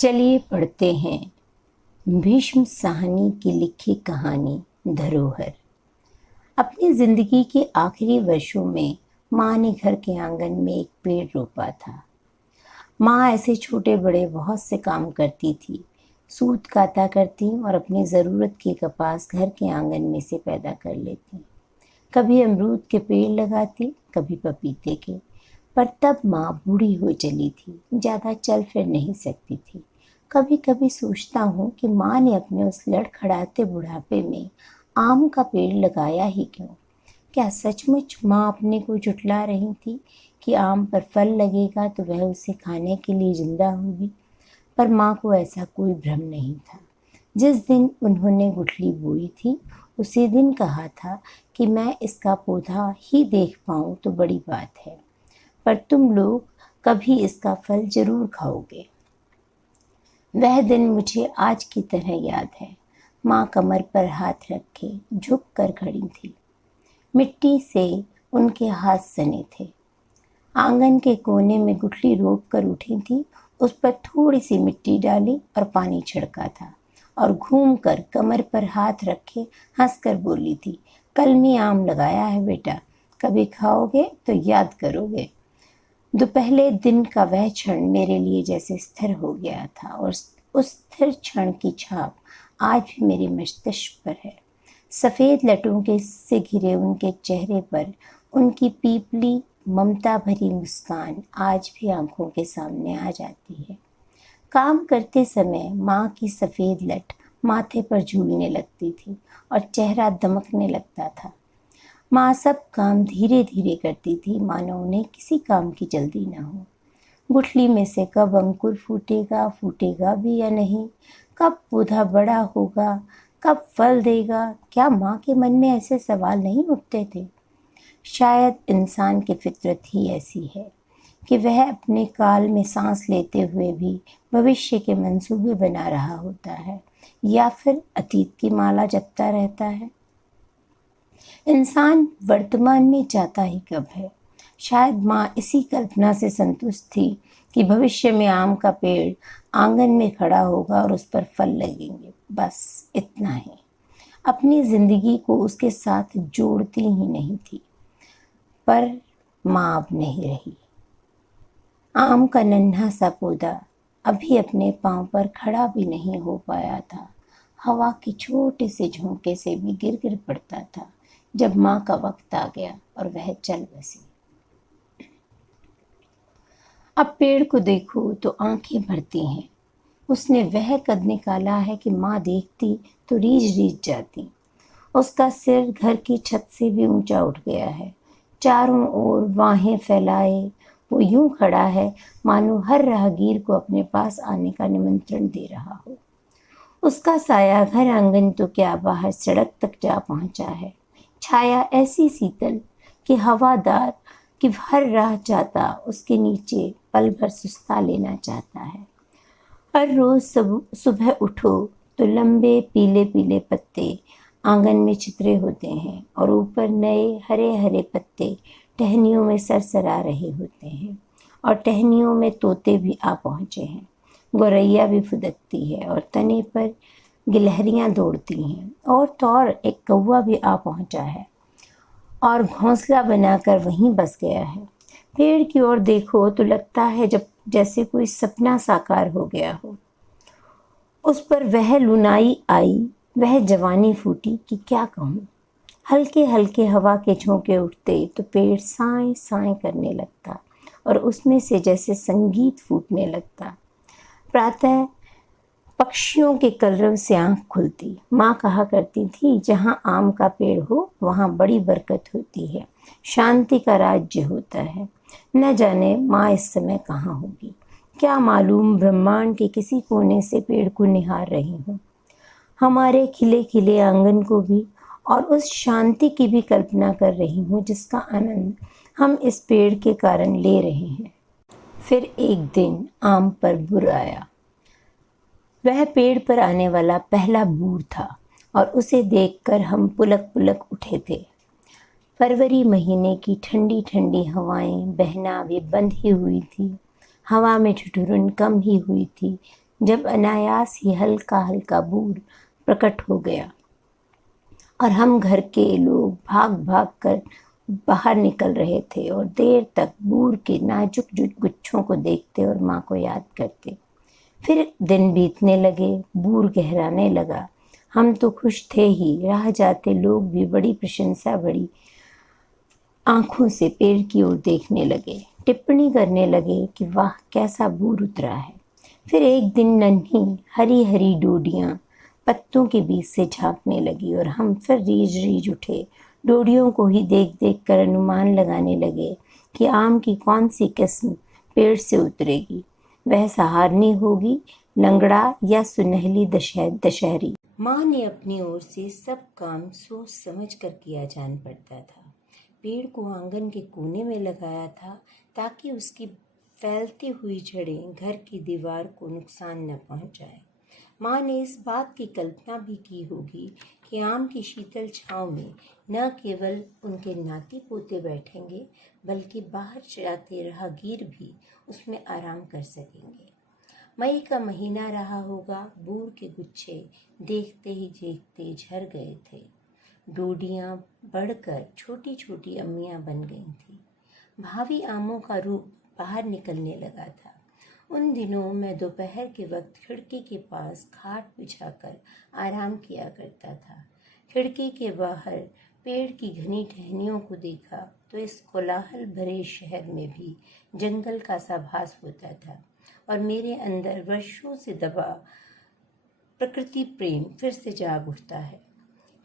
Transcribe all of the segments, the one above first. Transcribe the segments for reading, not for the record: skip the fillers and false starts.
चलिए पढ़ते हैं भीष्म साहनी की लिखी कहानी धरोहर। अपनी जिंदगी के आखिरी वर्षों में माँ ने घर के आंगन में एक पेड़ रोपा था। माँ ऐसे छोटे बड़े बहुत से काम करती थी। सूत काता करती और अपनी ज़रूरत के कपास घर के आंगन में से पैदा कर लेती। कभी अमरूद के पेड़ लगाती, कभी पपीते के। पर तब माँ बूढ़ी हो चली थी, ज़्यादा चल फिर नहीं सकती थी। कभी कभी सोचता हूँ कि माँ ने अपने उस लड़खड़ाते बुढ़ापे में आम का पेड़ लगाया ही क्यों। क्या सचमुच माँ अपने को झुठला रही थी कि आम पर फल लगेगा तो वह उसे खाने के लिए जिंदा होगी। पर माँ को ऐसा कोई भ्रम नहीं था। जिस दिन उन्होंने गुठली बोई थी उसी दिन कहा था कि मैं इसका पौधा ही देख पाऊँ तो बड़ी बात है, पर तुम लोग कभी इसका फल जरूर खाओगे। वह दिन मुझे आज की तरह याद है। माँ कमर पर हाथ रखे झुक कर खड़ी थी। मिट्टी से उनके हाथ सने थे। आंगन के कोने में गुठली रोप कर उठी थी। उस पर थोड़ी सी मिट्टी डाली और पानी छिड़का था और घूमकर कमर पर हाथ रखे हंसकर बोली थी, कल मैं आम लगाया है बेटा, कभी खाओगे तो याद करोगे। दोपहले दिन का वह क्षण मेरे लिए जैसे स्थिर हो गया था और उस स्थिर क्षण की छाप आज भी मेरे मस्तिष्क पर है। सफ़ेद लटों के से घिरे उनके चेहरे पर उनकी पीपली ममता भरी मुस्कान आज भी आंखों के सामने आ जाती है। काम करते समय माँ की सफ़ेद लट माथे पर झूलने लगती थी और चेहरा दमकने लगता था। माँ सब काम धीरे धीरे करती थी, मानो उन्हें किसी काम की जल्दी ना हो। गुठली में से कब अंकुर फूटेगा, फूटेगा भी या नहीं, कब पौधा बड़ा होगा, कब फल देगा, क्या माँ के मन में ऐसे सवाल नहीं उठते थे। शायद इंसान की फितरत ही ऐसी है कि वह अपने काल में सांस लेते हुए भी भविष्य के मंसूबे बना रहा होता है या फिर अतीत की माला जपता रहता है। इंसान वर्तमान में चाहता ही कब है। शायद माँ इसी कल्पना से संतुष्ट थी कि भविष्य में आम का पेड़ आंगन में खड़ा होगा और उस पर फल लगेंगे, बस इतना ही। अपनी जिंदगी को उसके साथ जोड़ती ही नहीं थी। पर माँ अब नहीं रही। आम का नन्हा सा पौधा अभी अपने पांव पर खड़ा भी नहीं हो पाया था। हवा के छोटे से झोंके से भी गिर गिर पड़ता था जब माँ का वक्त आ गया और वह चल बसी। अब पेड़ को देखो तो आंखें भरती हैं। उसने वह कद निकाला है कि माँ देखती तो रीझ रीझ जाती। उसका सिर घर की छत से भी ऊंचा उठ गया है। चारों ओर बाहें फैलाए वो यूं खड़ा है मानो हर राहगीर को अपने पास आने का निमंत्रण दे रहा हो। उसका साया घर आंगन तो क्या बाहर सड़क तक जा पहुंचा है। छाया ऐसी शीतल कि हवादार कि हर राह जाता उसके नीचे पल भर सुस्ता लेना चाहता है। हर रोज सुबह उठो तो लंबे पीले पीले पत्ते आंगन में चितरे होते हैं और ऊपर नए हरे हरे पत्ते टहनियों में सरसरा रहे होते हैं और टहनियों में तोते भी आ पहुँचे हैं। गौरैया भी फुदकती है और तने पर गिलहरियाँ दौड़ती हैं और तो और एक कौवा भी आ पहुँचा है और घोंसला बनाकर वहीं बस गया है। पेड़ की ओर देखो तो लगता है जब जैसे कोई सपना साकार हो गया हो। उस पर वह लुनाई आई, वह जवानी फूटी कि क्या कहूँ। हल्के हल्के हवा के झोंके उठते तो पेड़ साएं साएं करने लगता और उसमें से जैसे संगीत फूटने लगता। प्रातः पक्षियों के कलरव से आंख खुलती। माँ कहा करती थी, जहाँ आम का पेड़ हो वहाँ बड़ी बरकत होती है, शांति का राज्य होता है। न जाने माँ इस समय कहाँ होगी। क्या मालूम ब्रह्मांड के किसी कोने से पेड़ को निहार रही हूँ, हमारे खिले खिले आंगन को भी और उस शांति की भी कल्पना कर रही हूँ जिसका आनंद हम इस पेड़ के कारण ले रहे हैं। फिर एक दिन आम पर बुर आया। वह पेड़ पर आने वाला पहला बूर था और उसे देखकर हम पुलक पुलक उठे थे। फरवरी महीने की ठंडी ठंडी हवाएं बहना भी बंद ही हुई थी। हवा में ठिठुरन कम ही हुई थी। जब अनायास ही हल्का हल्का बूर प्रकट हो गया और हम घर के लोग भाग भाग कर बाहर निकल रहे थे और देर तक बूर के नाजुक गुच्छों को देखते और माँ को याद करते। फिर दिन बीतने लगे, बूर गहराने लगा। हम तो खुश थे ही, राह जाते लोग भी बड़ी प्रशंसा बड़ी आंखों से पेड़ की ओर देखने लगे, टिप्पणी करने लगे कि वाह कैसा बूर उतरा है। फिर एक दिन नन्ही हरी हरी डोडियां पत्तों के बीच से झांकने लगी और हम फिर रीझ रीझ उठे। डोडियों को ही देख देख कर अनुमान लगाने लगे कि आम की कौन सी किस्म पेड़ से उतरेगी। वह सहारनी होगी, लंगड़ा या सुनहली दशहरी। माँ ने अपनी ओर से सब काम सोच समझ कर किया जान पड़ता था। पेड़ को आंगन के कोने में लगाया था ताकि उसकी फैलती हुई जड़ें घर की दीवार को नुकसान न पहुंचाए। माँ ने इस बात की कल्पना भी की होगी कि आम की शीतल छांव में न केवल उनके नाती पोते बैठेंगे बल्कि बाहर जाते राहगीर भी उसमें आराम कर सकेंगे। मई का महीना रहा होगा, बूर के गुच्छे देखते ही देखते झर गए थे। डोडियां बढ़कर छोटी छोटी अम्मियां बन गई थीं। भावी आमों का रूप बाहर निकलने लगा था। उन दिनों मैं दोपहर के वक्त खिड़की के पास खाट बिछाकर आराम किया करता था। खिड़की के बाहर पेड़ की घनी टहनियों को देखा तो इस कोलाहल भरे शहर में भी जंगल का सा भास होता था और मेरे अंदर वर्षों से दबा प्रकृति प्रेम फिर से जाग उठता है।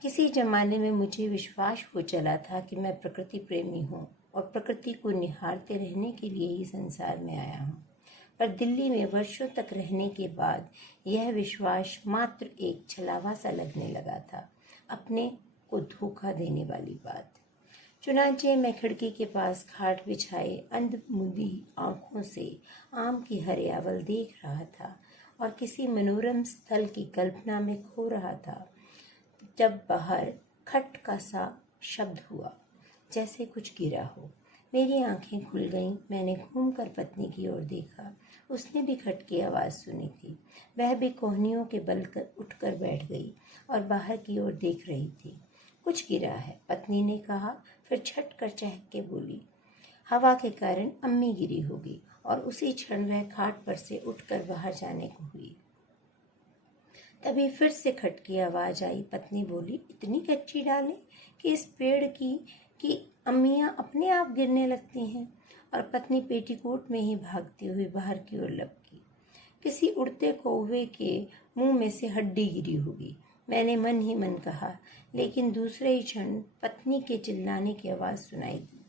किसी जमाने में मुझे विश्वास हो चला था कि मैं प्रकृति प्रेमी हूँ और प्रकृति को निहारते रहने के लिए ही संसार में आया हूँ। पर दिल्ली में वर्षों तक रहने के बाद यह विश्वास मात्र एक छलावा सा लगने लगा था, अपने को धोखा देने वाली बात। चुनांचे मैं खिड़की के पास खाट बिछाए अंधमुंदी आंखों से आम की हरियावल देख रहा था और किसी मनोरम स्थल की कल्पना में खो रहा था जब बाहर खट का सा शब्द हुआ, जैसे कुछ गिरा हो। मेरी आंखें खुल गईं। मैंने घूमकर पत्नी की ओर देखा। उसने भी खट की आवाज़ सुनी थी। वह भी कोहनियों के बल कर उठकर बैठ गई और बाहर की ओर देख रही थी। कुछ गिरा है, पत्नी ने कहा, फिर छट कर चहक के बोली, हवा के कारण अम्मी गिरी होगी। और उसी क्षण वह खाट पर से उठकर बाहर जाने को हुई। तभी फिर से खट की आवाज आई। पत्नी बोली, इतनी कच्ची डालें कि इस पेड़ की अम्मियां अपने आप गिरने लगती हैं। और पत्नी पेटीकोट में ही भागती हुई बाहर की ओर लपकी। किसी उड़ते कौवे के मुंह में से हड्डी गिरी होगी, मैंने मन ही मन कहा, लेकिन दूसरे ही क्षण पत्नी के चिल्लाने की आवाज सुनाई दी।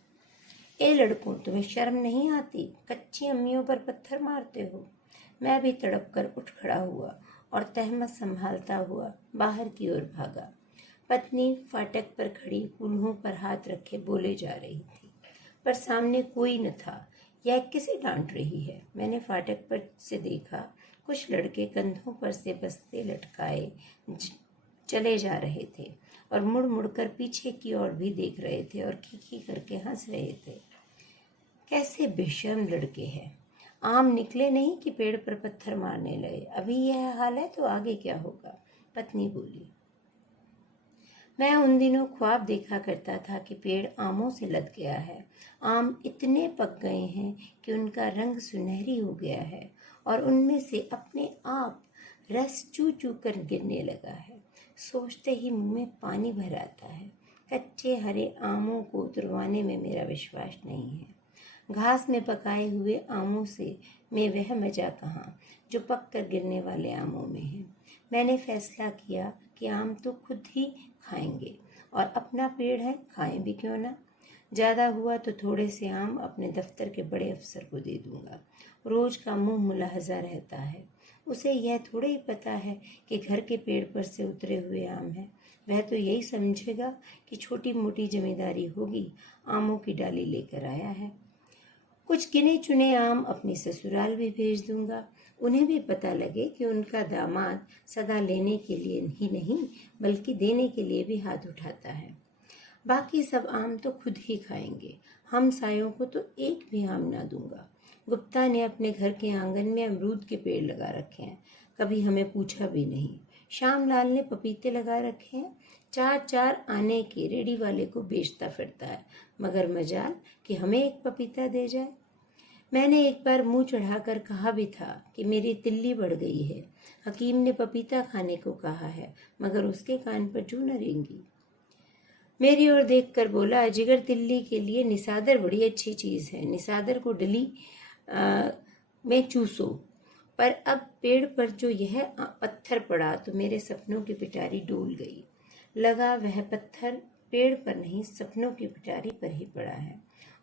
ए लड़कों, तुम्हें शर्म नहीं आती? कच्ची अम्मियों पर पत्थर मारते हो। मैं भी तड़प कर उठ खड़ा हुआ और तहमत संभालता हुआ बाहर की ओर भागा। पत्नी फाटक पर खड़ी कूल्हों पर हाथ रखे बोले जा रही थी, पर सामने कोई न था। यह किसे डांट रही है? मैंने फाटक पर से देखा। कुछ लड़के कंधों पर से बस्ते लटकाए चले जा रहे थे और मुड़ मुड़कर पीछे की ओर भी देख रहे थे और खीखी करके हंस रहे थे। कैसे बेशर्म लड़के हैं! आम निकले नहीं कि पेड़ पर पत्थर मारने लगे। अभी यह हाल है तो आगे क्या होगा? पत्नी बोली। मैं उन दिनों ख्वाब देखा करता था कि पेड़ आमों से लद गया है। आम इतने पक गए हैं कि उनका रंग सुनहरी हो गया है और उनमें से अपने आप रस चू चू कर गिरने लगा है। सोचते ही मुंह में पानी भर आता है। कच्चे हरे आमों को तुड़वाने में मेरा विश्वास नहीं है। घास में पकाए हुए आमों से में वह मजा कहाँ जो पक कर गिरने वाले आमों में है। मैंने फैसला किया कि आम तो खुद ही खाएंगे और अपना पेड़ है, खाएं भी क्यों ना। ज़्यादा हुआ तो थोड़े से आम अपने दफ्तर के बड़े अफसर को दे दूंगा। रोज का मुंह मुलाहजा रहता है, उसे यह थोड़ा ही पता है कि घर के पेड़ पर से उतरे हुए आम हैं। वह तो यही समझेगा कि छोटी मोटी जमींदारी होगी, आमों की डाली लेकर आया है। कुछ गिने चुने आम अपनी ससुराल भी भेज दूंगा। उन्हें भी पता लगे कि उनका दामाद सदा लेने के लिए ही नहीं बल्कि देने के लिए भी हाथ उठाता है। बाकी सब आम तो खुद ही खाएंगे। हम सायों को तो एक भी आम ना दूंगा। गुप्ता ने अपने घर के आंगन में अमरूद के पेड़ लगा रखे हैं, कभी हमें पूछा भी नहीं। श्यामलाल ने पपीते लगा रखे हैं, 4-4 आने के रेडी वाले को बेचता फिरता है, मगर मजाल कि हमें एक पपीता दे जाए। मैंने एक बार मुंह चढ़ाकर कहा भी था कि मेरी तिल्ली बढ़ गई है। हकीम ने पपीता खाने को कहा है, मगर उसके कान पर जूं न रेंगी। मेरी ओर देखकर बोला, जिगर तिल्ली के लिए निसादर बड़ी अच्छी चीज है, निसादर को डली में चूसो। पर अब पेड़ पर जो यह पत्थर पड़ा तो मेरे सपनों की पिटारी डोल गई। लगा वह पत्थर पेड़ पर नहीं, सपनों की पिटारी पर ही पड़ा है,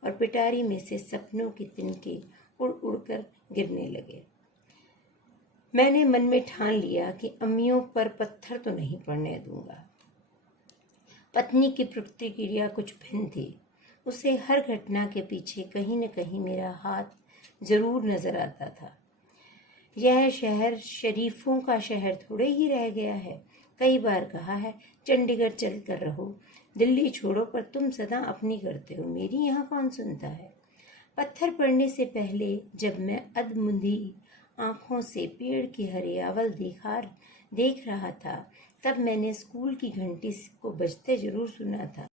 और पिटारी में से सपनों के तिनके उड़ उड़कर गिरने लगे। मैंने मन में ठान लिया कि अम्मियों पर पत्थर तो नहीं पड़ने दूंगा। पत्नी की प्रतिक्रिया कुछ भिन्न थी। उसे हर घटना के पीछे कहीं न कहीं मेरा हाथ जरूर नजर आता था। यह शहर शरीफों का शहर थोड़े ही रह गया है। कई बार कहा है, चंडीगढ़ चल कर रहो, दिल्ली छोड़ो, पर तुम सदा अपनी करते हो, मेरी यहाँ कौन सुनता है। पत्थर पड़ने से पहले जब मैं अधमुंधी आंखों से पेड़ की हरियावल देख रहा था, तब मैंने स्कूल की घंटी को बजते जरूर सुना था।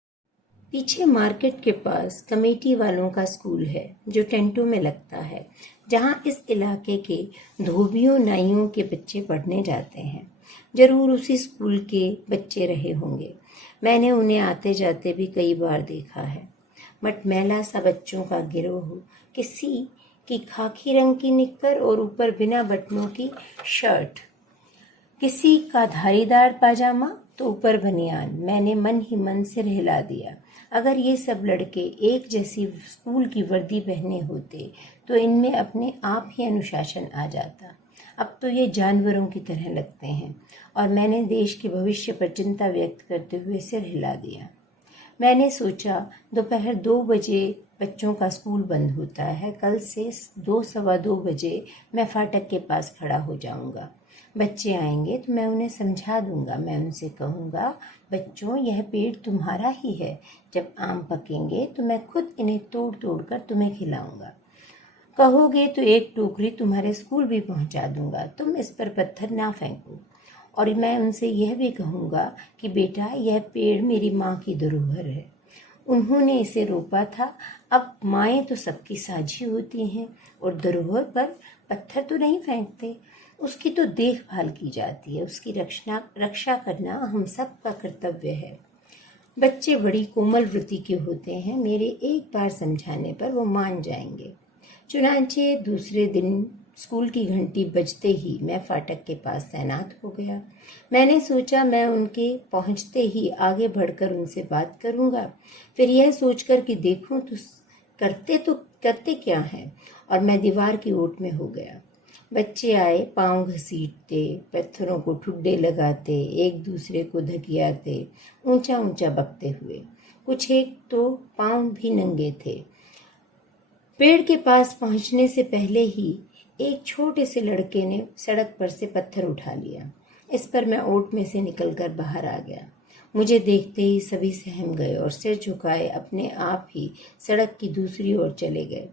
पीछे मार्केट के पास कमेटी वालों का स्कूल है, जो टेंटों में लगता है, जहाँ इस इलाके के धोबियों नाइयों के बच्चे पढ़ने जाते हैं। जरूर उसी स्कूल के बच्चे रहे होंगे। मैंने उन्हें आते जाते भी कई बार देखा है। मटमैला सा बच्चों का गिरोह, किसी की खाकी रंग की निक्कर और ऊपर बिना बटनों की शर्ट, किसी का धारीदार पाजामा तो ऊपर बनियान। मैंने मन ही मन सिर हिला दिया। अगर ये सब लड़के एक जैसी स्कूल की वर्दी पहने होते तो इनमें अपने आप ही अनुशासन आ जाता। अब तो ये जानवरों की तरह लगते हैं, और मैंने देश के भविष्य पर चिंता व्यक्त करते हुए सिर हिला दिया। मैंने सोचा, दोपहर 2 बजे बच्चों का स्कूल बंद होता है, कल से 2 सवा 2 बजे मैं फाटक के पास खड़ा हो जाऊंगा। बच्चे आएंगे तो मैं उन्हें समझा दूंगा। मैं उनसे कहूंगा, बच्चों, यह पेड़ तुम्हारा ही है, जब आम पकेंगे तो मैं खुद इन्हें तोड़ तोड़ कर तुम्हें खिलाऊंगा। कहोगे तो एक टोकरी तुम्हारे स्कूल भी पहुंचा दूंगा, तुम इस पर पत्थर ना फेंको। और मैं उनसे यह भी कहूंगा कि बेटा, यह पेड़ मेरी माँ की धरोहर है, उन्होंने इसे रोपा था। अब माएँ तो सबकी साझी होती हैं, और धरोहर पर पत्थर तो नहीं फेंकते, उसकी तो देखभाल की जाती है, उसकी रक्षा करना हम सब का कर्तव्य है। बच्चे बड़ी कोमल वृत्ति के होते हैं, मेरे एक बार समझाने पर वो मान जाएंगे। चुनांचे दूसरे दिन स्कूल की घंटी बजते ही मैं फाटक के पास तैनात हो गया। मैंने सोचा, मैं उनके पहुंचते ही आगे बढ़कर उनसे बात करूंगा, फिर यह सोचकर कि देखूं तो करते क्या हैं, और मैं दीवार की ओट में हो गया। बच्चे आए, पांव घसीटते, पत्थरों को ठुड्डे लगाते, एक दूसरे को धकियाते, ऊंचा ऊंचा बकते हुए। कुछ एक तो पांव भी नंगे थे। पेड़ के पास पहुंचने से पहले ही एक छोटे से लड़के ने सड़क पर से पत्थर उठा लिया। इस पर मैं ओट में से निकलकर बाहर आ गया। मुझे देखते ही सभी सहम गए और सिर झुकाए अपने आप ही सड़क की दूसरी ओर चले गए।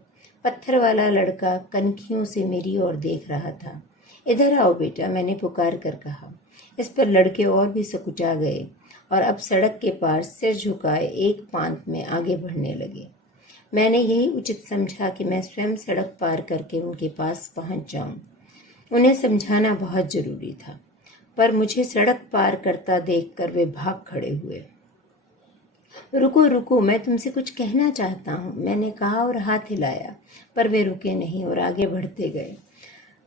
पत्थर वाला लड़का कनखियों से मेरी ओर देख रहा था। इधर आओ बेटा, मैंने पुकार कर कहा। इस पर लड़के और भी सकुचा गए और अब सड़क के पार सिर झुकाए एक पांत में आगे बढ़ने लगे। मैंने यही उचित समझा कि मैं स्वयं सड़क पार करके उनके पास पहुंच जाऊं। उन्हें समझाना बहुत जरूरी था, पर मुझे सड़क पार करता देखकर वे भाग खड़े हुए। रुको रुको, मैं तुमसे कुछ कहना चाहता हूँ, मैंने कहा और हाथ हिलाया, पर वे रुके नहीं और आगे बढ़ते गए।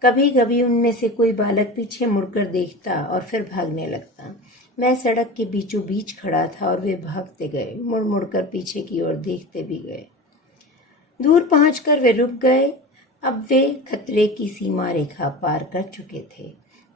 कभी कभी उनमें से कोई बालक पीछे मुड़कर देखता और फिर भागने लगता। मैं सड़क के बीचों बीच खड़ा था और वे भागते गए, मुड़ मुड़कर पीछे की ओर देखते भी गए। दूर पहुंचकर वे रुक गए। अब वे खतरे की सीमा रेखा पार कर चुके थे।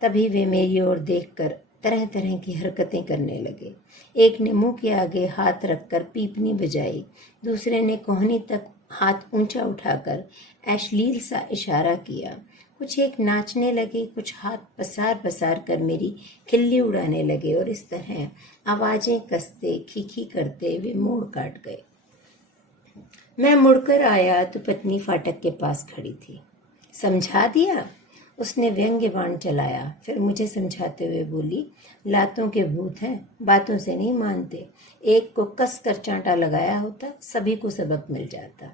तभी वे मेरी ओर देखकर तरह तरह की हरकतें करने लगे। एक ने मुंह के आगे हाथ रखकर पीपनी बजाई, दूसरे ने कोहनी तक हाथ ऊंचा उठाकर अश्लील सा इशारा किया। कुछ एक नाचने लगे, कुछ हाथ पसार पसार कर मेरी खिल्ली उड़ाने लगे, और इस तरह आवाजें कसते खीखी करते वे मोड़ काट गए। मैं मुड़कर आया तो पत्नी फाटक के पास खड़ी थी। समझा दिया? उसने व्यंग्य बाण चलाया, फिर मुझे समझाते हुए बोली, लातों के भूत हैं, बातों से नहीं मानते। एक को कस कर चांटा लगाया होता, सभी को सबक मिल जाता।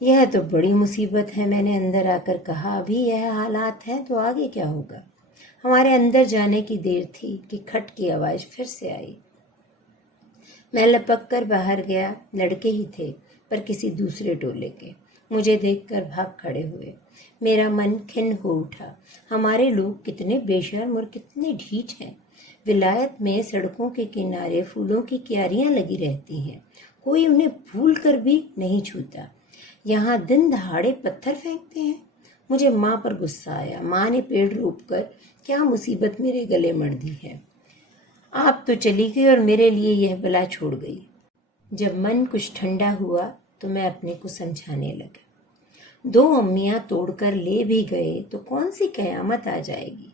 यह तो बड़ी मुसीबत है, मैंने अंदर आकर कहा। अभी यह हालात है तो आगे क्या होगा? हमारे अंदर जाने की देर थी कि खट की आवाज फिर से आई। मैं लपक कर बाहर गया। लड़के ही थे, पर किसी दूसरे टोले के। मुझे देखकर भाग खड़े हुए। मेरा मन खिन्न हो उठा। हमारे लोग कितने बेशर्म और कितने ढीठ हैं। विलायत में सड़कों के किनारे फूलों की क्यारियां लगी रहती हैं, कोई उन्हें भूल कर भी नहीं छूता। यहाँ दिन दहाड़े पत्थर फेंकते हैं। मुझे माँ पर गुस्सा आया। माँ ने पेड़ रोककर क्या मुसीबत मेरे गले मढ़ दी है। आप तो चली गई और मेरे लिए यह बला छोड़ गई। जब मन कुछ ठंडा हुआ तो मैं अपने को समझाने लगा। दो अम्मियां तोड़कर ले भी गए तो कौन सी कयामत आ जाएगी।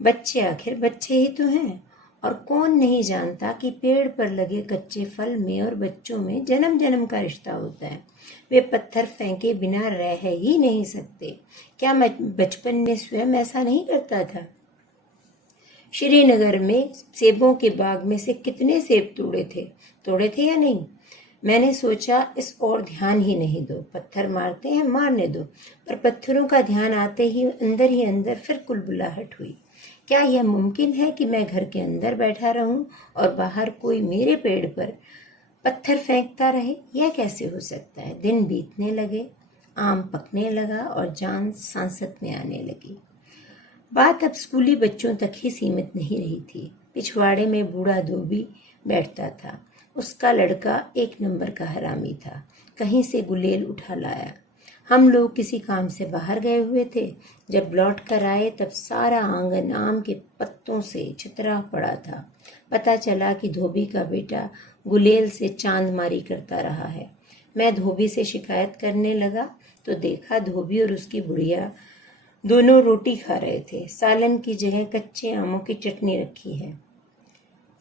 बच्चे आखिर बच्चे ही तो हैं, और कौन नहीं जानता कि पेड़ पर लगे कच्चे फल में और बच्चों में जन्म जन्म का रिश्ता होता है। वे पत्थर फेंके बिना रह ही नहीं सकते। क्या मैं बचपन में स्वयं ऐसा नहीं करता था? श्रीनगर में सेबों के बाग में से कितने सेब तोड़े थे या नहीं? मैंने सोचा इस ओर ध्यान ही नहीं दो, पत्थर मारते हैं मारने दो। पर पत्थरों का ध्यान आते ही अंदर फिर कुलबुलाहट हुई। क्या यह मुमकिन है कि मैं घर के अंदर बैठा रहूं और बाहर कोई मेरे पेड़ पर पत्थर फेंकता रहे? यह कैसे हो सकता है? दिन बीतने लगे, आम पकने लगा और जान सांसत में आने लगी। बात अब स्कूली बच्चों तक ही सीमित नहीं रही थी। पिछवाड़े में बूढ़ा धोबी बैठता था। उसका लड़का एक नंबर का हरामी था। कहीं से गुलेल उठा लाया। हम लोग किसी काम से बाहर गए हुए थे। जब लौट कर आए तब सारा आंगन आम के पत्तों से छितरा पड़ा था। पता चला कि धोबी का बेटा गुलेल से चांदमारी करता रहा है। मैं धोबी से शिकायत करने लगा तो देखा धोबी और उसकी बुढ़िया दोनों रोटी खा रहे थे। सालन की जगह कच्चे आमों की चटनी रखी है।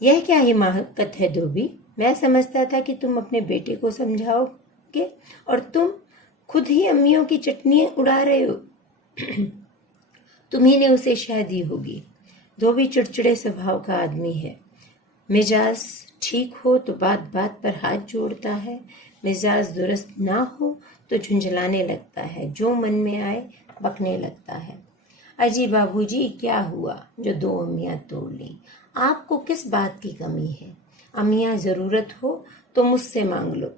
यह क्या हिमाकत है धोबी? मैं समझता था कि तुम अपने बेटे को समझाओगे और तुम खुद ही अम्मियों की चटनी उड़ा रहे हो। तुम्ही ने उसे शह दी होगी। धोबी चिड़चिड़े स्वभाव का आदमी है। मिजाज ठीक हो तो बात बात पर हाथ जोड़ता है, मिजाज दुरुस्त ना हो तो झुंझलाने लगता है, जो मन में आए बकने लगता है। अजी बाबूजी, क्या हुआ जो दो अम्मियां तोड़ ली? आपको किस बात की कमी है? अम्मियां जरूरत हो तो मुझसे मांग लो।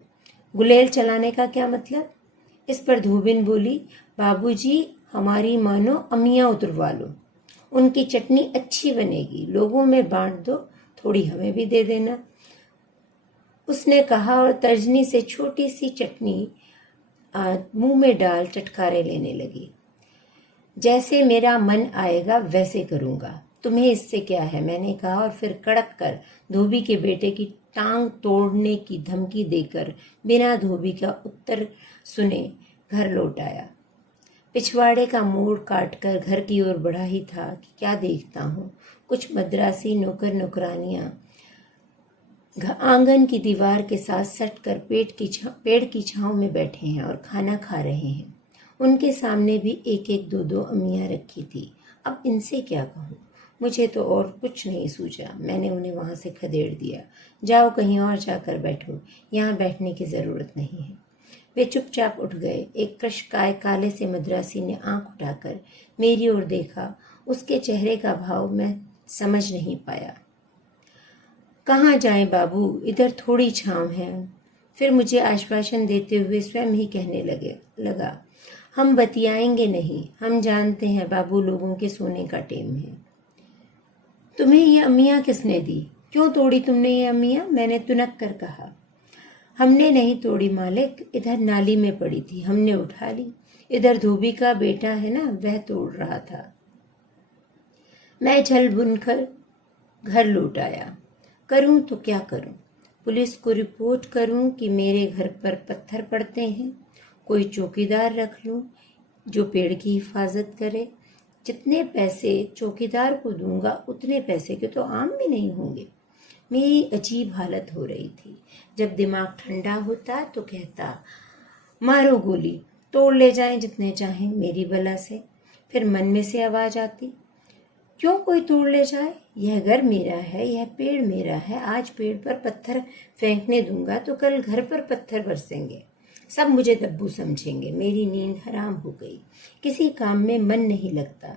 गुलेल चलाने का क्या मतलब? इस पर धोबिन बोली, बाबूजी हमारी मानो अम्मियां उतरवा लो, उनकी चटनी अच्छी बनेगी, लोगों में बांट दो, थोड़ी हमें भी दे देना। उसने कहा और तर्जनी से छोटी सी चटनी मुंह में डाल चटकारे लेने लगी। जैसे मेरा मन आएगा वैसे करूंगा, तुम्हें इससे क्या है? मैंने कहा और फिर कड़क कर धोबी के बेटे की टांग तोड़ने की धमकी देकर बिना धोबी का उत्तर सुने घर लौट आया। पिछवाड़े का मोड़ काटकर घर की ओर बढ़ा ही था कि क्या देखता हूँ, कुछ मद्रासी नौकर नौकरानियां आंगन की दीवार के साथ सट कर पेड़ की छांव में बैठे हैं और खाना खा रहे हैं। उनके सामने भी एक एक दो दो अम्मियां रखी थी। अब इनसे क्या कहूँ? मुझे तो और कुछ नहीं सूझा। मैंने उन्हें वहां से खदेड़ दिया। जाओ कहीं और जाकर बैठो, यहाँ बैठने की जरूरत नहीं है। वे चुपचाप उठ गए। एक कृशकाय काले से मद्रासी ने आंख उठाकर मेरी ओर देखा। उसके चेहरे का भाव मैं समझ नहीं पाया। कहाँ जाएं बाबू, इधर थोड़ी छांव है। फिर मुझे आश्वासन देते हुए स्वयं ही कहने लगा, हम बतियाएंगे नहीं, हम जानते हैं बाबू लोगों के सोने का टेम है। तुम्हें ये अम्मियाँ किसने दी? क्यों तोड़ी तुमने ये अम्मियाँ? मैंने तुनक कर कहा। हमने नहीं तोड़ी मालिक, इधर नाली में पड़ी थी, हमने उठा ली। इधर धोबी का बेटा है ना, वह तोड़ रहा था। मैं झल बुनकर घर लौट आया। करूं तो क्या करूं? पुलिस को रिपोर्ट करूं कि मेरे घर पर पत्थर पड़ते हैं? कोई चौकीदार रख लूं जो पेड़ की हिफाजत करे? जितने पैसे चौकीदार को दूंगा उतने पैसे के तो आम भी नहीं होंगे। मेरी अजीब हालत हो रही थी। जब दिमाग ठंडा होता तो कहता, मारो गोली, तोड़ ले जाएं जितने चाहें मेरी बला से। फिर मन में से आवाज आती, क्यों कोई तोड़ ले जाए? यह घर मेरा है, यह पेड़ मेरा है। आज पेड़ पर पत्थर फेंकने दूंगा तो कल घर पर पत्थर बरसेंगे। सब मुझे दब्बू समझेंगे। मेरी नींद हराम हो गई। किसी काम में मन नहीं लगता।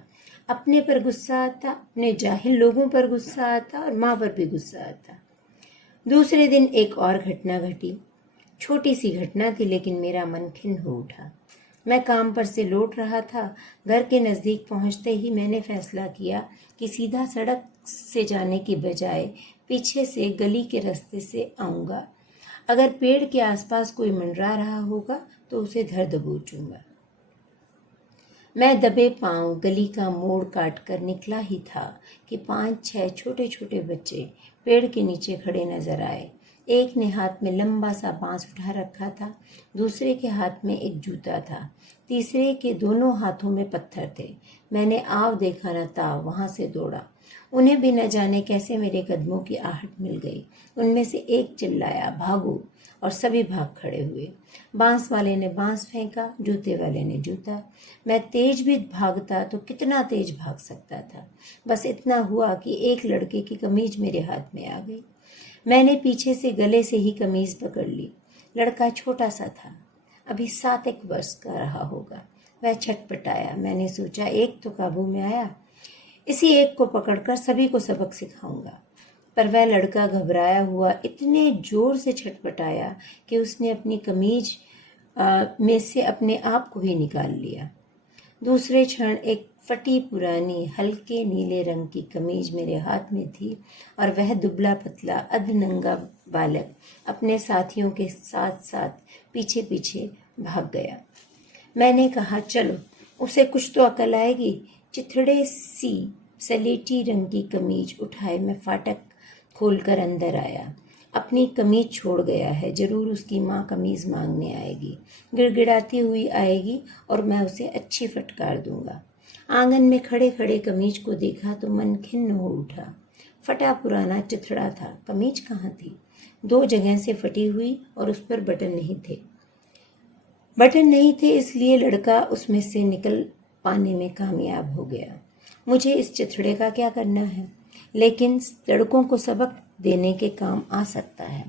अपने पर गुस्सा आता, अपने जाहिल लोगों पर गुस्सा आता और माँ पर भी गुस्सा आता। दूसरे दिन एक और घटना घटी। छोटी सी घटना थी, लेकिन मेरा मन खिन्न हो उठा। मैं काम पर से लौट रहा था। घर के नज़दीक पहुंचते ही मैंने फैसला किया कि सीधा सड़क से जाने की बजाय पीछे से गली के रास्ते से आऊंगा। अगर पेड़ के आसपास कोई मंडरा रहा होगा तो उसे धर दबोचूंगा। मैं दबे पांव गली का मोड़ काट कर निकला ही था कि 5-6 छोटे छोटे बच्चे पेड़ के नीचे खड़े नजर आए। एक ने हाथ में लंबा सा बांस उठा रखा था, दूसरे के हाथ में एक जूता था, तीसरे के दोनों हाथों में पत्थर थे। मैंने आव देखा न ताव वहां से दौड़ा। उन्हें भी न जाने कैसे मेरे कदमों की आहट मिल गई। उनमें से एक चिल्लाया, भागो, और सभी भाग खड़े हुए। बांस वाले ने बांस फेंका, जूते वाले ने जूता। मैं तेज भी भागता तो कितना तेज भाग सकता था। बस इतना हुआ कि एक लड़के की कमीज मेरे हाथ में आ गई। मैंने पीछे से गले से ही कमीज पकड़ ली। लड़का छोटा सा था, अभी 7 वर्ष का रहा होगा। वह छटपटाया। मैंने सोचा, एक तो काबू में आया, इसी एक को पकड़कर सभी को सबक सिखाऊंगा। पर वह लड़का घबराया हुआ इतने जोर से छटपटाया कि उसने अपनी कमीज में से अपने आप को ही निकाल लिया। दूसरे क्षण एक फटी पुरानी हल्के नीले रंग की कमीज मेरे हाथ में थी और वह दुबला पतला अधनंगा बालक अपने साथियों के साथ साथ पीछे पीछे भाग गया। मैंने कहा, चलो, उसे कुछ तो अकल आएगी। चिथड़े सी सलेटी रंग की कमीज उठाए मैं फाटक खोलकर अंदर आया। अपनी कमीज छोड़ गया है, जरूर उसकी माँ कमीज मांगने आएगी, गिड़गिड़ाती हुई आएगी और मैं उसे अच्छी फटकार दूंगा। आंगन में खड़े खड़े कमीज को देखा तो मन खिन्न हो उठा। फटा पुराना चिथड़ा था। कमीज कहाँ थी? 2 जगह से फटी हुई और उस पर बटन नहीं थे। बटन नहीं थे इसलिए लड़का उसमें से निकल पाने में कामयाब हो गया। मुझे इस चिथड़े का क्या करना है, लेकिन लड़कों को सबक देने के काम आ सकता है।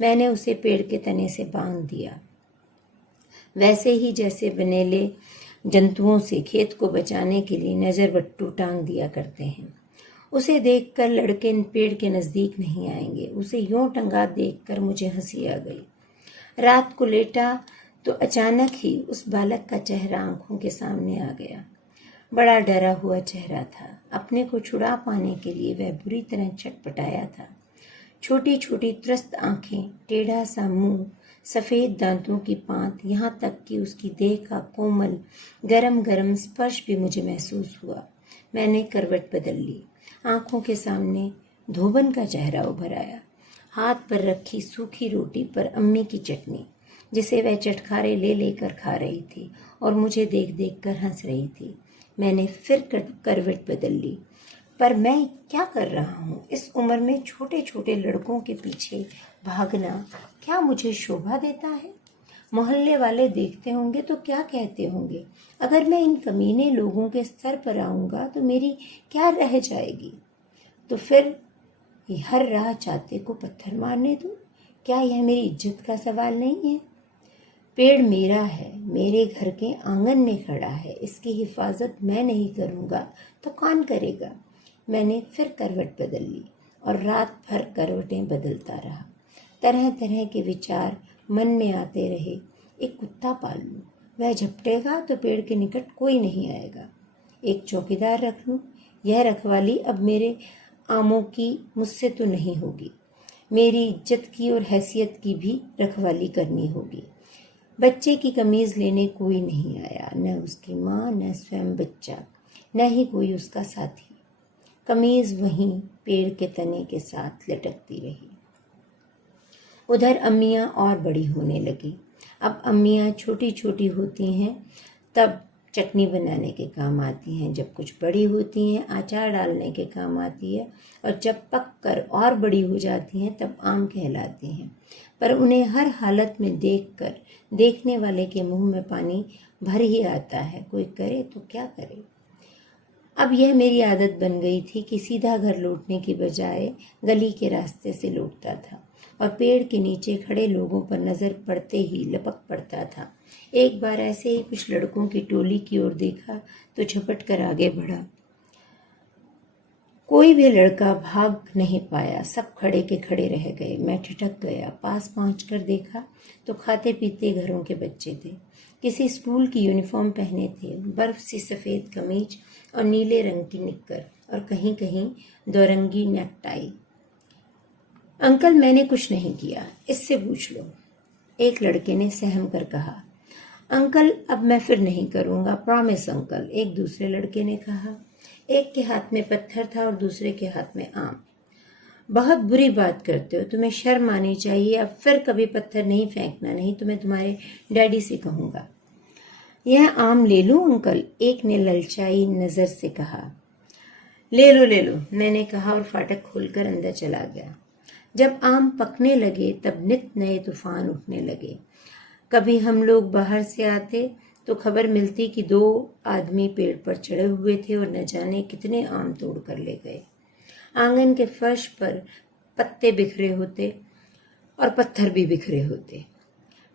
मैंने उसे पेड़ के तने से बांध दिया, वैसे ही जैसे बनेले जंतुओं से खेत को बचाने के लिए नजर बट्टू टांग दिया करते हैं। उसे देखकर लड़के पेड़ के नजदीक नहीं आएंगे। उसे यूं टंगा देखकर मुझे हंसी आ गई। रात को लेटा तो अचानक ही उस बालक का चेहरा आंखों के सामने आ गया। बड़ा डरा हुआ चेहरा था। अपने को छुड़ा पाने के लिए वह बुरी तरह छटपटाया था। छोटी छोटी त्रस्त आंखें, टेढ़ा सा मुंह, सफेद दांतों की पांत, यहाँ तक कि उसकी देह का कोमल गरम गरम स्पर्श भी मुझे महसूस हुआ। मैंने करवट बदल ली। आंखों के सामने धोबन का चेहरा उभर आया। हाथ पर रखी सूखी रोटी पर अम्मी की चटनी, जिसे वह चटखारे ले लेकर खा रही थी और मुझे देख देख कर हंस रही थी। मैंने फिर करवट बदल ली। पर मैं क्या कर रहा हूँ? इस उम्र में छोटे छोटे लड़कों के पीछे भागना क्या मुझे शोभा देता है? मोहल्ले वाले देखते होंगे तो क्या कहते होंगे? अगर मैं इन कमीने लोगों के स्तर पर आऊँगा तो मेरी क्या रह जाएगी? तो फिर हर राह चाहते को पत्थर मारने दूँ? क्या यह मेरी इज्जत का सवाल नहीं है? पेड़ मेरा है, मेरे घर के आंगन में खड़ा है। इसकी हिफाजत मैं नहीं करूँगा तो कौन करेगा? मैंने फिर करवट बदल ली और रात भर करवटें बदलता रहा। तरह तरह के विचार मन में आते रहे। एक कुत्ता पाल लूँ, वह झपटेगा तो पेड़ के निकट कोई नहीं आएगा। एक चौकीदार रख लूँ, यह रखवाली अब मेरे आमों की मुझसे तो नहीं होगी। मेरी इज्जत की और हैसियत की भी रखवाली करनी होगी। बच्चे की कमीज लेने कोई नहीं आया, न उसकी माँ, न स्वयं बच्चा, न ही कोई उसका साथी। कमीज वहीं पेड़ के तने के साथ लटकती रही। उधर अम्मियाँ और बड़ी होने लगी। अब अम्मियाँ छोटी छोटी होती हैं, तब चटनी बनाने के काम आती हैं, जब कुछ बड़ी होती हैं अचार डालने के काम आती है, और जब पक कर और बड़ी हो जाती हैं तब आम कहलाती हैं। पर उन्हें हर हालत में देखकर देखने वाले के मुंह में पानी भर ही आता है, कोई करे तो क्या करे। अब यह मेरी आदत बन गई थी कि सीधा घर लौटने की बजाय गली के रास्ते से लौटता था और पेड़ के नीचे खड़े लोगों पर नजर पड़ते ही लपक पड़ता था। एक बार ऐसे ही कुछ लड़कों की टोली की ओर देखा तो झपट कर आगे बढ़ा। कोई भी लड़का भाग नहीं पाया, सब खड़े के खड़े रह गए। मैं ठिठक गया। पास पहुंचकर देखा तो खाते पीते घरों के बच्चे थे। किसी स्कूल की यूनिफॉर्म पहने थे, बर्फ सी सफ़ेद कमीज और नीले रंग की निक्कर और कहीं कहीं दौरंगी नेकटाई। अंकल, मैंने कुछ नहीं किया, इससे पूछ लो, एक लड़के ने सहम कर कहा। अंकल, अब मैं फिर नहीं करूंगा, प्रॉमिस अंकल, एक दूसरे लड़के ने कहा। एक के हाथ में पत्थर था और दूसरे के हाथ में आम। बहुत बुरी बात करते हो, तुम्हें शर्म आनी चाहिए। अब फिर कभी पत्थर नहीं फेंकना, नहीं तो मैं तुम्हारे डैडी से कहूंगा। यह आम ले लूं अंकल, एक ने ललचाई नजर से कहा। ले लो, मैंने कहा और फाटक खोलकर अंदर चला गया। जब आम पकने लगे तब नित नए तूफान उठने लगे। कभी हम लोग बाहर से आते तो खबर मिलती कि 2 आदमी पेड़ पर चढ़े हुए थे और न जाने कितने आम तोड़ कर ले गए। आंगन के फर्श पर पत्ते बिखरे होते और पत्थर भी बिखरे होते।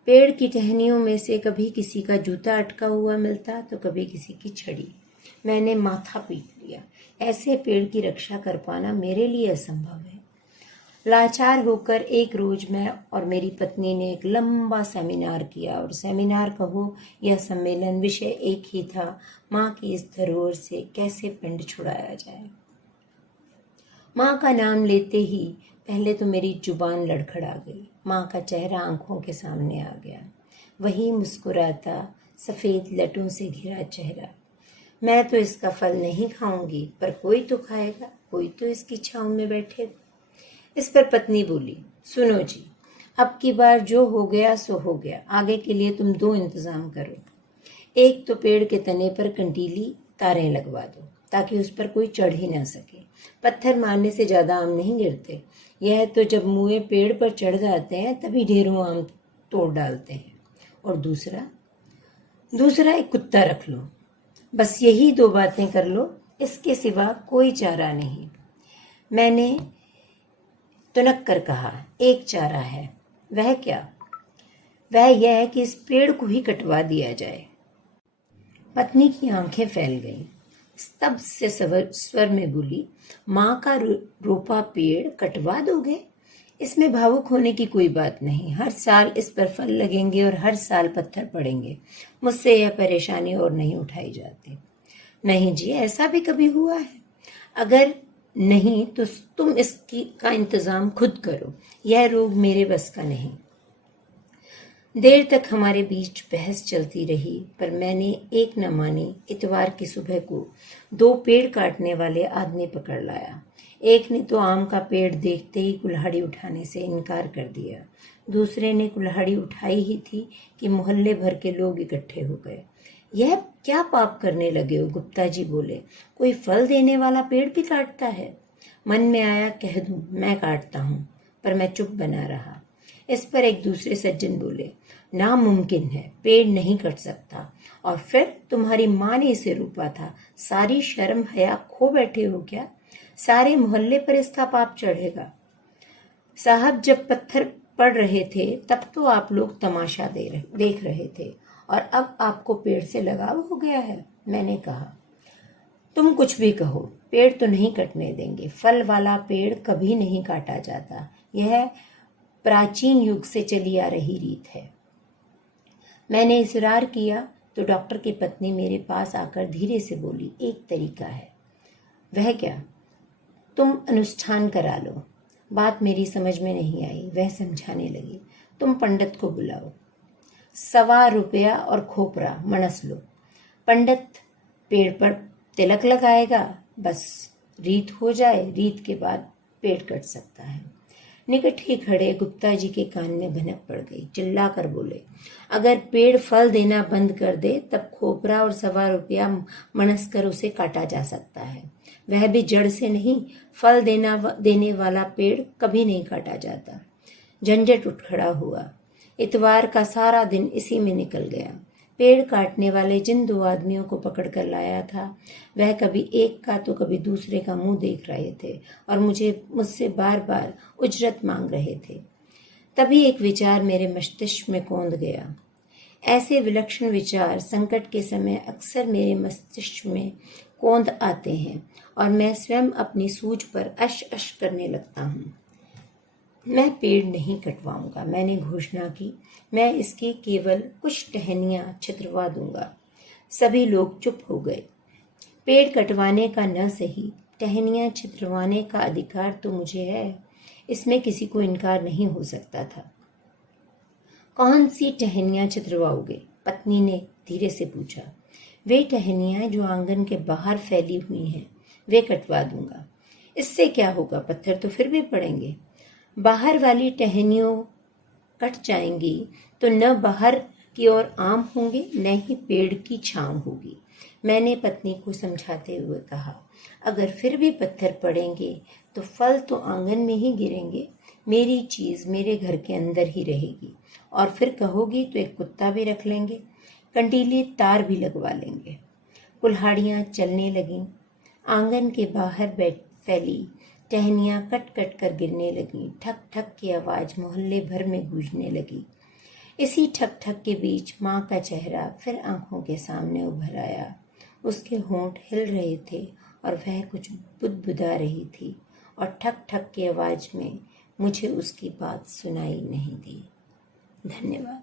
पेड़ की टहनियों में से कभी किसी का जूता अटका हुआ मिलता तो कभी किसी की छड़ी। मैंने माथा पीट लिया। ऐसे पेड़ की रक्षा कर पाना मेरे लिए असंभव है। लाचार होकर एक रोज मैं और मेरी पत्नी ने एक लंबा सेमिनार किया, और सेमिनार कहो यह सम्मेलन, विषय एक ही था, माँ की इस धरोहर से कैसे पिंड छुड़ाया जाए। माँ का नाम लेते ही पहले तो मेरी जुबान लड़खड़ा गई। माँ का चेहरा आंखों के सामने आ गया, वही मुस्कुराता सफेद लटों से घिरा चेहरा। मैं तो इसका फल नहीं खाऊंगी, पर कोई तो खाएगा, कोई तो इसकी छांव में बैठेगा। इस पर पत्नी बोली, सुनो जी, अब की बार जो हो गया सो हो गया, आगे के लिए तुम 2 इंतजाम करो। एक तो पेड़ के तने पर कंटीली तारें लगवा दो ताकि उस पर कोई चढ़ ही ना सके। पत्थर मारने से ज्यादा आम नहीं गिरते, यह तो जब मुए पेड़ पर चढ़ जाते हैं तभी ढेरों आम तोड़ डालते हैं। और दूसरा एक कुत्ता रख लो। बस यही 2 बातें कर लो, इसके सिवा कोई चारा नहीं। मैंने तुनक कर कहा, एक चारा है। वह क्या? वह यह है कि इस पेड़ को ही कटवा दिया जाए। पत्नी की आंखें फैल गईं। स्तब्ध से स्वर में बोली, माँ का रोपा पेड़ कटवा दोगे? इसमें भावुक होने की कोई बात नहीं। हर साल इस पर फल लगेंगे और हर साल पत्थर पड़ेंगे। मुझसे यह परेशानी और नहीं उठाई जाती। नहीं जी, ऐसा भी कभी हुआ है? अगर नहीं तो तुम इसकी का इंतजाम खुद करो, यह रोग मेरे बस का नहीं। देर तक हमारे बीच बहस चलती रही, पर मैंने एक न मानी। इतवार की सुबह को 2 पेड़ काटने वाले आदमी पकड़ लाया। एक ने तो आम का पेड़ देखते ही कुल्हाड़ी उठाने से इनकार कर दिया। दूसरे ने कुल्हाड़ी उठाई ही थी कि मोहल्ले भर के लोग इकट्ठे हो गए। यह क्या पाप करने लगे हो? गुप्ता जी बोले, कोई फल देने वाला पेड़ भी काटता है? मन में आया कह दूं मैं काटता हूं, पर मैं चुप बना रहा। इस पर एक दूसरे सज्जन बोले, नामुमकिन है, पेड़ नहीं कट सकता। और फिर तुम्हारी माँ ने इसे रोपा था, सारी शर्म हया खो बैठे हो क्या? सारे मोहल्ले पर इसका पाप चढ़ेगा। साहब, जब पत्थर पड़ रहे थे तब तो आप लोग तमाशा देख रहे थे, और अब आपको पेड़ से लगाव हो गया है। मैंने कहा, तुम कुछ भी कहो, पेड़ तो नहीं कटने देंगे। फल वाला पेड़ कभी नहीं काटा जाता, यह प्राचीन युग से चली आ रही रीत है। मैंने इसरार किया तो डॉक्टर की पत्नी मेरे पास आकर धीरे से बोली, एक तरीका है। वह क्या? तुम अनुष्ठान करा लो। बात मेरी समझ में नहीं आई। वह समझाने लगी, तुम पंडित को बुलाओ, 1.25 रुपया और खोपरा मणस लो। पंडित पेड़ पर तिलक लगाएगा, बस रीत हो जाए, रीत के बाद पेड़ कट सकता है। निकट ही खड़े गुप्ता जी के कान में भनक पड़ गई। चिल्ला कर बोले, अगर पेड़ फल देना बंद कर दे तब खोपरा और ₹1.25 मणस कर उसे काटा जा सकता है, वह भी जड़ से नहीं। फल देने वाला पेड़ कभी नहीं काटा जाता। झंझट उठ खड़ा हुआ। इतवार का सारा दिन इसी में निकल गया। पेड़ काटने वाले जिन 2 आदमियों को पकड़ कर लाया था, वह कभी एक का तो कभी दूसरे का मुंह देख रहे थे और मुझसे बार बार उजरत मांग रहे थे। तभी एक विचार मेरे मस्तिष्क में कौंध गया। ऐसे विलक्षण विचार संकट के समय अक्सर मेरे मस्तिष्क में कौंध आते हैं और मैं स्वयं अपनी सूझ पर अश अश करने लगता हूँ। मैं पेड़ नहीं कटवाऊंगा, मैंने घोषणा की। मैं इसके केवल कुछ टहनियां छितरवा दूंगा। सभी लोग चुप हो गए। पेड़ कटवाने का न सही, टहनियां छितरवाने का अधिकार तो मुझे है, इसमें किसी को इनकार नहीं हो सकता था। कौन सी टहनियां छितरवाओगे? पत्नी ने धीरे से पूछा। वे टहनियां जो आंगन के बाहर फैली हुई हैं, वे कटवा दूंगा। इससे क्या होगा? पत्थर तो फिर भी पड़ेंगे। बाहर वाली टहनियों कट जाएंगी तो न बाहर की ओर आम होंगे न ही पेड़ की छांव होगी। मैंने पत्नी को समझाते हुए कहा, अगर फिर भी पत्थर पड़ेंगे तो फल तो आंगन में ही गिरेंगे। मेरी चीज मेरे घर के अंदर ही रहेगी और फिर कहोगी तो एक कुत्ता भी रख लेंगे, कंटीली तार भी लगवा लेंगे। कुल्हाड़ियां चलने लगीं। आंगन के बाहर फैली टहनियां कट कट कर गिरने लगीं। ठक ठक की आवाज मोहल्ले भर में गूंजने लगी। इसी ठक ठक के बीच माँ का चेहरा फिर आंखों के सामने उभर आया। उसके होंठ हिल रहे थे और वह कुछ बुदबुदा रही थी और ठक ठक की आवाज में मुझे उसकी बात सुनाई नहीं दी। धन्यवाद।